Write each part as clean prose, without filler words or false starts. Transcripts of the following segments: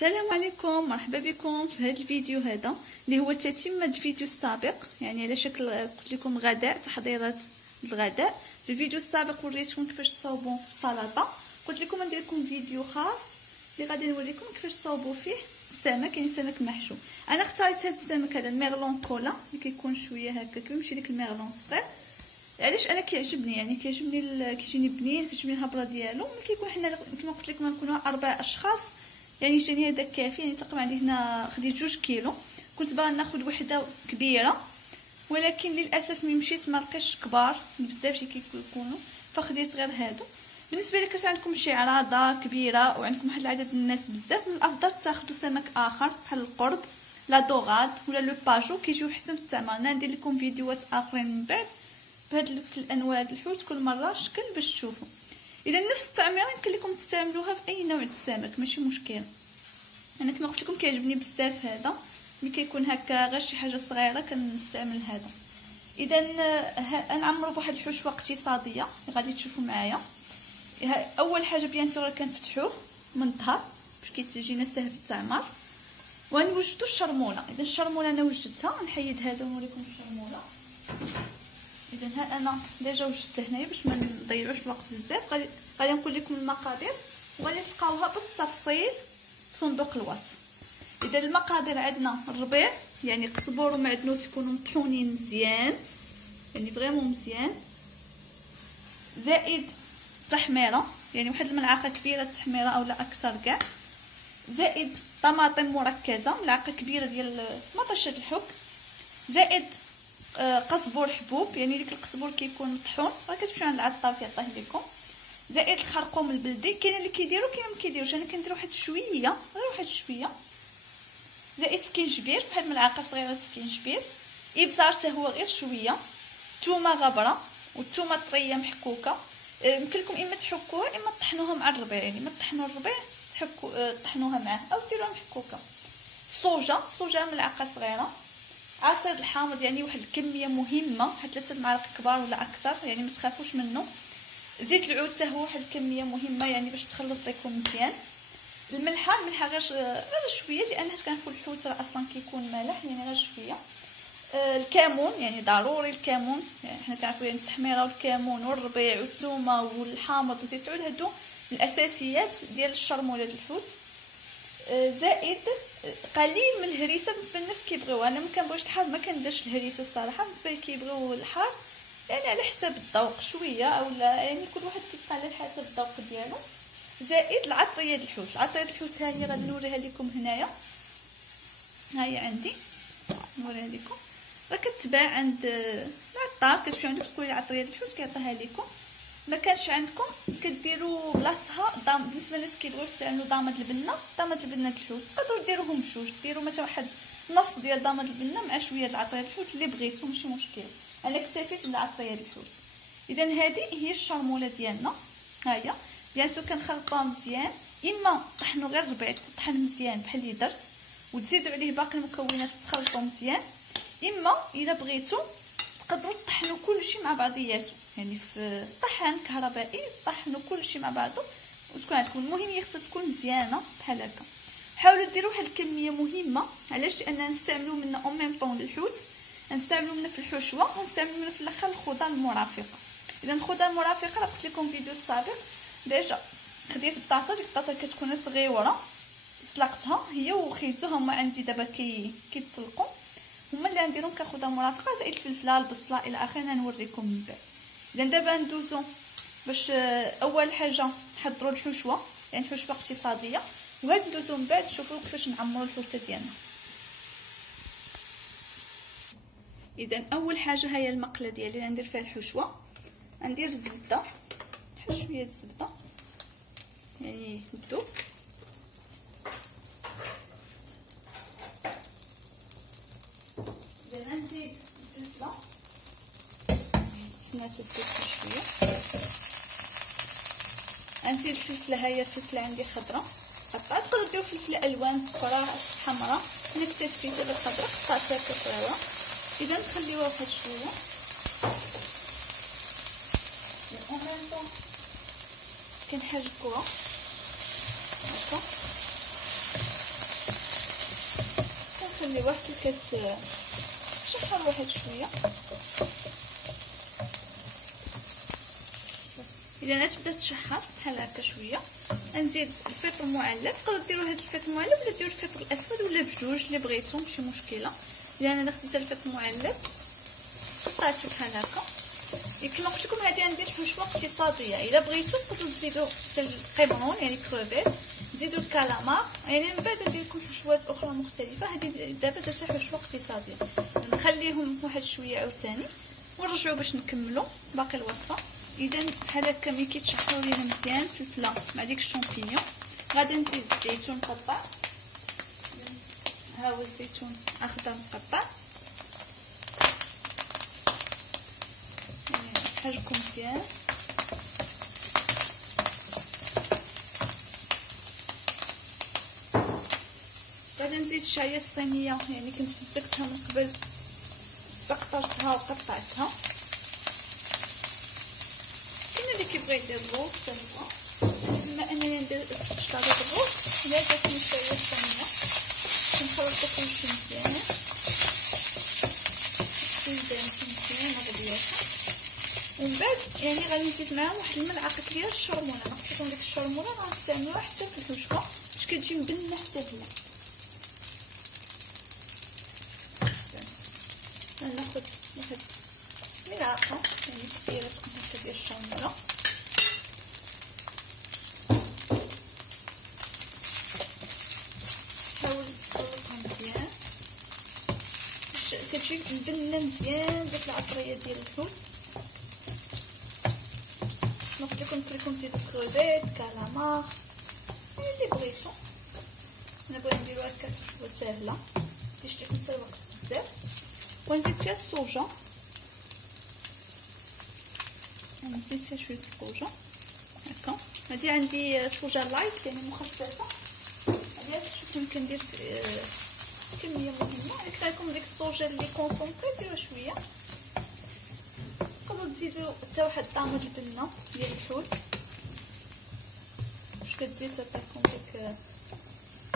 السلام عليكم، مرحبا بكم في هذا الفيديو هذا اللي هو تتمه الفيديو السابق، يعني على شكل قلت لكم غداء، تحضيرات الغداء. في الفيديو السابق وريتكم كيفاش تصاوبوا السلطه، قلت لكم ندير لكم فيديو خاص اللي غادي نوريكم كيفاش تصاوبوا فيه السمك، يعني سمك محشو. انا اختاريت هذا السمك هذا الميغلون كولا اللي كيكون شويه هكا كيمشي ديك الميغلون الصغير. علاش انا كيعجبني، يعني كيعجبني كيجيني بنين، كيعجبني الهبره ديالو. ملي كيكون حنا كما قلت لكم نكونوا 4 اشخاص يعني جاني هذا كافي، يعني تقريبا عندي هنا خديت 2 كيلو. كنت باغا ناخذ وحده كبيره ولكن للاسف ملي مشيت ما لقيتش كبار بزاف شي كيكونوا، فخديت غير هادو. بالنسبه لك عندكم شي عراضه كبيره وعندكم واحد العدد الناس بزاف، من الافضل تاخذوا سمك اخر بحال القرب لا دوغاد ولا لو باجو، كيجيو حسن في التعمر. انا ندير لكم فيديوهات اخرين من بعد بهاد الانواع د الحوت كل مره شكل باش تشوفوا. اذا نفس التعميره يمكن لكم تستعملوها في اي نوع د السمك ماشي مشكل. انا كما قلت لكم كيعجبني بزاف هذا، ملي كيكون هكا غير شي حاجه صغيره كنستعمل هذا. اذا نعمروا بواحد الحشوه اقتصاديه اللي غادي تشوفوا معايا. اول حاجه بيان سور كنفتحوه من الظهر باش كيتجينا سهل في التعمار، ونوجدوا الشرموله. اذا الشرموله انا وجدتها، نحيد هذا ونوريكم الشرموله. اذا ها انا ديجا وجدته هنايا باش ما نضيعوش الوقت بزاف. غادي نقول لكم المقادير وغادي تلقاوها بالتفصيل في صندوق الوصف. اذا المقادير عندنا الربيع، يعني قزبور ومعدنوس يكونوا مطحونين مزيان، يعني فريمون مزيان، زائد تحميره، يعني واحد الملعقه كبيره التحميره اولا اكثر كاع، زائد طماطم مركزه ملعقه كبيره ديال مطشه الحك، زائد قزبور حبوب، يعني ديك القزبور كيكون مطحون، راه كتمشيو عند العطار كيعطيه لكم، زائد الخرقوم البلدي. كاين اللي كيديروا كاين اللي ما كيديروش، انا كندير واحد شويه غير واحد شويه، زائد سكينجبير بحال ملعقه صغيره سكينجبير، ابزار حتى هو غير شويه، ثومه غبره والثومه طريه محكوكه. يمكن لكم اما تحكوها اما تطحنوها مع الربيع، يعني ما تطحنوا الربيع طحنوها معاه او ديروها محكوكه. الصوجه ملعقه صغيره، عصير الحامض يعني واحد الكميه مهمه، واحد 3 معالق كبار ولا اكثر، يعني ما تخافوش منه. زيت العود حتى هو واحد الكميه مهمه، يعني باش تخلط لكم مزيان. الملحه غير شويه، لان كنعرفوا الحوت راه اصلا كيكون مالح، يعني غير شويه. الكمون يعني ضروري، الكمون يعني حنا كنعرفوا يعني التحميره والكمون والربيع والثومه والحامض وزيت العود هادو الاساسيات ديال الشرموله ديال الحوت. زائد قليل من الهريسه بالنسبه للناس كيبغيوها. انا ما كنبغيش الحار، ما كنديرش الهريسه الصراحه. بالنسبه لي كيبغيو الحار يعني على حسب الذوق شويه اولا، يعني كل واحد كيبقى على حسب الذوق ديالو. زائد العطريه ديال الحوت. العطريه ديال الحوت ها هي غادي نوريها لكم هنايا، ها هي عندي نوريها لكم، راه كتباع عند العطار، كتمشيو عندو تقولوا العطريه ديال الحوت كيعطيها لكم. ما كانش عندكم كديروا بلاصتها بالنسبه للناس كيبغيو يستعملوا ضامد البنه ديال الحوت، تقدروا ديروهم بجوج، ديروا مثلا واحد نص ديال ضامد البنه مع شويه د العطريه ديال الحوت اللي بغيتو، ماشي مشكل. انا اكتفيت بالعطريه ديال الحوت. اذا هذه هي الشرموله ديالنا، ها هي بيان سور كنخلطوها مزيان. اما طحنوا غير الربيع تطحن مزيان بحال اللي درت وتزيدوا عليه باقي المكونات تخلطوا مزيان، اما الا بغيتو تقدروا تطحنوا كلشي مع بعضياته، يعني في طحن كهربائي طحنوا كلشي مع بعضه وتكون عندكم. المهم هي خصها تكون مزيانه بحال هكا. حاولوا ديروا واحد الكميه مهمه، علاش؟ لاننا نستعملوا منها اون ميم طون للحوت، نستعملوا منها في الحشوه ونستعملوا منها في الاخر الخضر المرافقه. اذا الخضر المرافقه راه قلت لكم في الفيديو السابق ديجا خديت بطاطا، ديك البطاطا كتكون صغيره سلقتها هي وخيزوها، هما عندي دابا كيتسلقوا، هما اللي غنديرهم كخضر مرافقه، زائد الفلفله البصله الى اخره نوريكم من بعد. اذا دابا ندوزو باش اول حاجه نحضروا الحشوه، يعني حشوه اقتصاديه، وغادي ندوزو من بعد نشوفوا كيفاش نعمروا الحوته ديالنا. اذا اول حاجه هي المقله ديالي اللي ندير فيها الحشوه. ندير الزبده، شويه الزبده يعني ندوب، نزيد الفلفله تما تذوب شويه، نزيد الفلفله، ها هي الفلفله عندي خضراء قطعت، تقدروا ديروا فلفله الوان صفراء حمراء، انا اكتفيت بالخضراء قطعتها صغيره. اذا نخليوها واحد شويه كنحركوها هكا كنخليوها حتى كتشحر واحد شويه. اذا تبدا تشحر بحال هكا شويه نزيد الفلفل المعلب. تقدروا ديروا هذا الفلفل المعلب ولا ديروا الفلفل الاسود ولا بجوج اللي بغيتو، ماشي مشكله. اذا انا خديت الفلفل المعلب قطعته بحال هكا. كما قلت لكم هذه عندي الحشوه اقتصاديه، الا بغيتو تقدروا تزيدوا حتى القبرون يعني كروفيت، تزيدوا الكالامار، يعني من بعد ندير لكم حشوات اخرى مختلفه. هذه دابا درت حشوه اقتصاديه، نخليهم واحد شويه عاوتاني ونرجعوا باش نكملوا باقي الوصفه. اذا بحال هكا ملي كيتشحروا لينا مزيان الفلفله مع ديك الشامبينيون، غادي نزيد الزيتون مقطع. ها هو الزيتون اخضر مقطع، يعني نحركو مزيان. غادي نزيد الشعريه الصينيه، يعني كنت فزقتها من قبل، استقطرتها وقطعتها. كاين اللي كيبغي يدير الروز حتى هو، بما انني ندير شطاره الروز لا درت الشعريه الصينيه. كنخلطو كلشي مزيان مزيان غدياتها، ومن بعد يعني غادي نزيد معاهم واحد الملعقه كبيره الشرمونه. انا قلت لكم ديك الشرمونه غنستعملوها حتى في الحشوه باش كتجي مبنه حتى هي. غناخد واحد ملعقه يعني كبيره تكون هكا ديال الشرمونه، حاول تخلطها مزيان باش كتجي مبنه مزيان ديك العطريه ديال الحوت. قلت لكم تزيدوا كروفيت كالامار اللي بغيتو. انا بغيت نديرو هكا حشوه ساهله متديش لكم حتى الوقت بزاف. ونزيد فيها الصوجه، نزيد فيها شويه الصوجه هكا. هادي عندي صوجه لايت يعني مخففه، هادي شوف يمكن ندير كميه مهمه. الا كان لكم ديك الصوجه اللي كونسونطري ديروها شويه. تقدروا تزيدوا حتى واحد طامج البنه ديال الحوت واش كتزيد تعطيكم ديك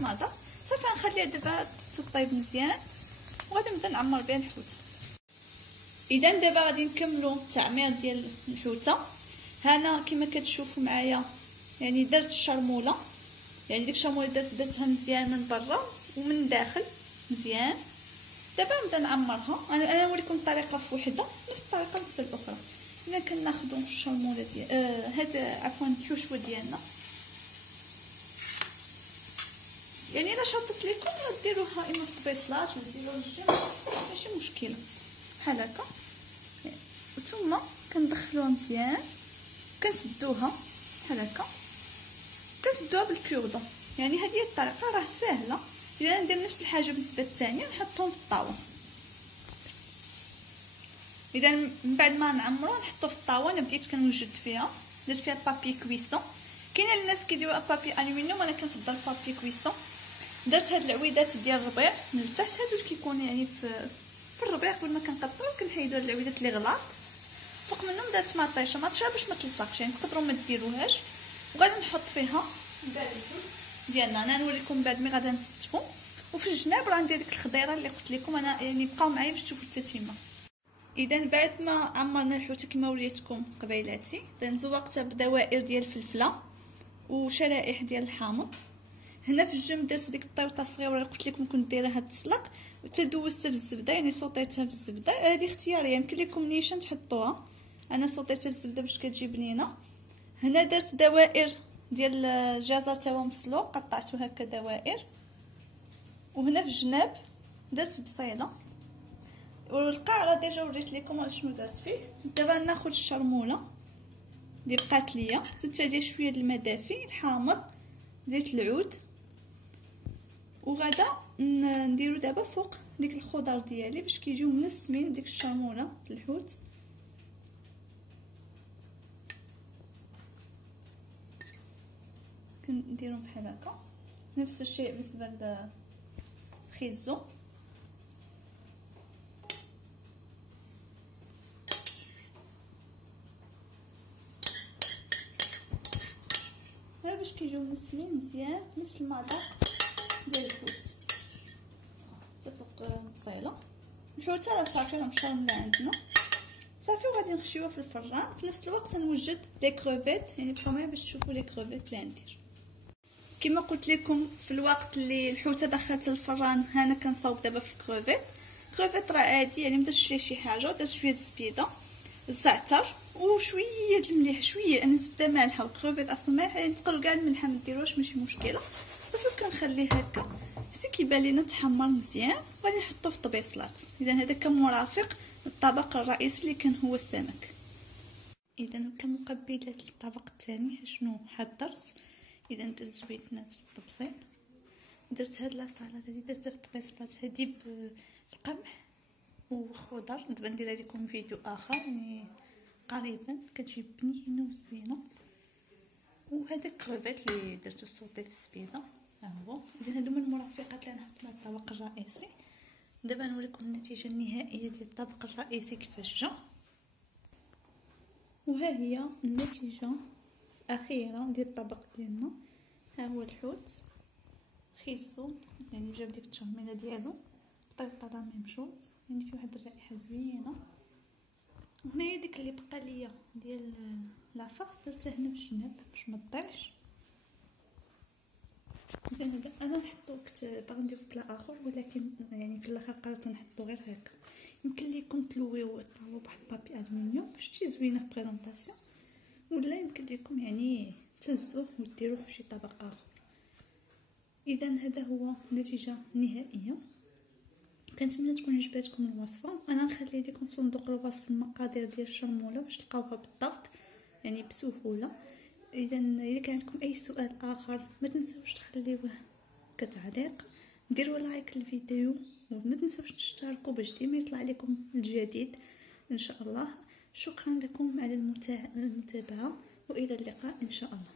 ماذا. صافي نخليها دابا تطيب مزيان وغادي نبدا نعمر بها الحوت. اذا دابا غادي نكملوا التعمير ديال الحوته. هنا كما كتشوفوا معايا يعني درت الشرموله، يعني ديك الشرموله درتها مزيان من برا ومن الداخل مزيان. دابا نبدا نعمرها. انا نوريكم الطريقه في وحده نفس الطريقه بالنسبه للاخرى. الا كناخذوا الشرموله ديال هاد عفوا الحشوه ديالنا، يعني الا شطت لكم ديروها اما في البيصلاط ولا ديروها للجنب ماشي مشكله بحال هكا. ثم كندخلوها مزيان كنسدوها بحال هكا، كنسدوها بالكوردون. يعني هذه الطريقه راه سهله. اذا ندير نفس الحاجه بالنسبه الثانيه نحطهم في الطاوه. اذا من بعد ما نعمرو نحطو في الطاوه. انا بديت كنوجد فيها، درت فيها بابي كويسون. كاين الناس كيديروا بابي الومنيوم، انا كنفضل بابي كويسون. درت هاد العويدات ديال الربيع من التحت، هادو كيكونوا يعني في الربيع قبل ما كنقطعو كنحيدو هاد العويدات اللي غلاط. فوق منهم درت مطيشه باش ما تلصقش، يعني تقدروا ما ديروهاش. وغادي نحط فيها من بعد الحوت ديالنا. انا نوريكم بعد مي غادي نستفو. وفي الجناب راه ندير ديك الخضيره اللي قلت لكم انا، يعني بقاو معايا باش تشوفوا التتمه. اذا بعد ما عمرنا الحوت كما وريتكم قبيلاتي نزوقتها بدوائر ديال الفلفله وشرائح ديال الحامض. هنا في الجنب درت ديك الطيوطه الصغيره اللي قلت لكم كنت دايرها تسلق وتدوزتها في الزبده، يعني صوطيتها في الزبده. هذه اختياريه، يمكن لكم نيشان تحطوها. انا صوطيتها في الزبده باش كتجي بنينه. هنا درت دوائر ديال الجزر تا هو مسلوق، قطعته هكا دوائر. وهنا في الجناب درت بصيله. والقاع راه ديجا وريت لكم شنو درت فيه. دابا ناخذ الشرموله اللي بقات ليا، زدت عليها شويه د الماء دافي، الحامض، زيت العود، وغادا نديرو دابا فوق ديك الخضر ديالي باش كيجيو منسمين ديك الشرموله الحوت. كنديرهم بحال هكا. نفس الشيء بالنسبه للخيزو. باش كيجيو منسمين مزيان نفس المذاق ديال الحوت. حتى بصيله. الحوته راه صافي راه مشرمله عندنا صافي، وغادي نخشيوها في الفران. في نفس الوقت نوجد لي كروفيت، يعني بقاو معايا باش تشوفوا لي كروفيت اللي ندير. كما قلت لكم في الوقت اللي الحوته دخلت الفران، هنا كنصاوب دابا في الكروفيت. الكروفيت راه عادي، يعني مدرتش فيه شي حاجه، درت شويه الزبيده، الزعتر وشويه الملح، شويه انا زبده مالحه، والكروفيت اصلا مالحه، يعني تقدروا كاع الملحه ما ديروهاش ماشي مشكله. صافي كنخليه هكا حتى كيبان لينا تحمر مزيان، وغادي نحطوه في الطبيصلات. اذا هذا كمرافق للطبق الرئيسي اللي كان هو السمك. اذا كمقبلات للطبق الثاني شنو حضرت؟ اذا درت زويتنات في الطبسيل، درت هاد لاصالاد هادي درتها في الطبيصلات هادي بالقمح وخضر. دابا ندير لكم فيديو اخر يعني قريبا، كتجي بنينه وزوينه. وهذا الكروفيت اللي درتو صوتي في السبيده ها هو. اذا هادو من المرافقات اللي نحط مع الطبق الرئيسي. دابا نوريكم النتيجه النهائيه ديال الطبق الرئيسي كيفاش جا. وها هي النتيجه الاخيره ديال الطبق ديالنا. ها هو الحوت خيسو، يعني جاب ديك التشرميله ديالو، طيطله ممشو، يعني فيه واحد الرائحه زوينه. وهنايا ديك اللي بقى ليا ديال لافاس درتها هنا في الجناب باش ما تطيحش. اذا هذا انا نحطو، كنت باغا ندير في بلا اخر، ولكن يعني في الاخر قررت نحطو غير هكا. يمكن ليكم تلويو طاوو بواحد بابي الومنيوم باش تجي زوينه في بريزونطاسيون، ولا يمكن لكم يعني تهزوه وديروه في شي طبق اخر. اذا هذا هو النتيجه النهائيه. كنتمنى تكون عجباتكم الوصفه. انا نخلي لكم في صندوق الوصف المقادير ديال الشرموله باش تلقاوها بالضبط يعني بسهوله. اذا كان عندكم اي سؤال اخر ما تنساوش تخليوه كتعليق، ديروا لايك للفيديو، وما تنساوش تشتركوا باش ديما يطلع لكم الجديد ان شاء الله. شكرا لكم على المتابعه، والى اللقاء ان شاء الله.